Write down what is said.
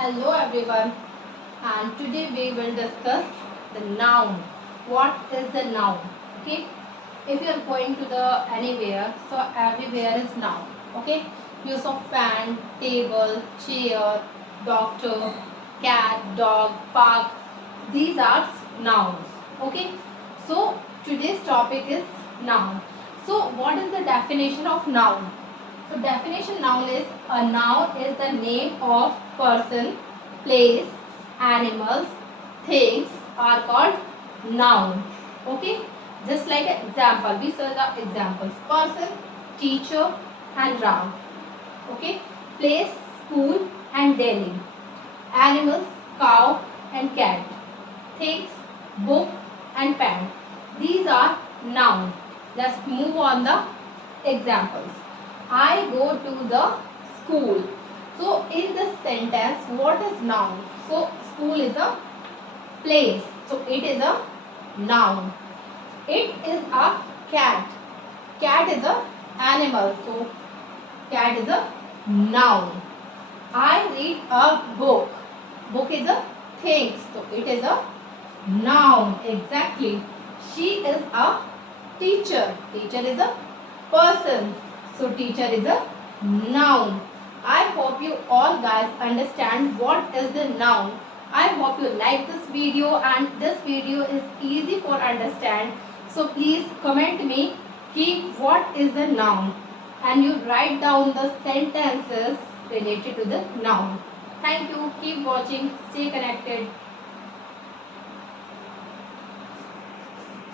Hello everyone, and today we will discuss the noun. What is the noun? Okay, if you are going to the anywhere, so everywhere is noun. Okay, use of fan, table, chair, doctor, cat, dog, park. These are nouns. Okay, so today's topic is noun. So what is the definition of noun? So definition noun is the name of person, place, animals, things are called noun. Okay. Just like an example, we saw the examples: person, teacher, and Ram. Okay. Place, school, and Delhi. Animals, cow and cat. Things, book and pen. These are noun. Let's move on the examples. I go to the school. So in this sentence, what is noun? So school is a place. So it is a noun. It is a cat. Cat is a animal. So cat is a noun. I read a book. Book is a thing. So it is a noun. Exactly. She is a teacher. Teacher is a person. So teacher is a noun. I hope you all guys understand what is the noun. I hope you like this video, and this video is easy for understand. So please comment me keep what is the noun, and you write down the sentences related to the noun. Thank you. Keep watching. Stay connected.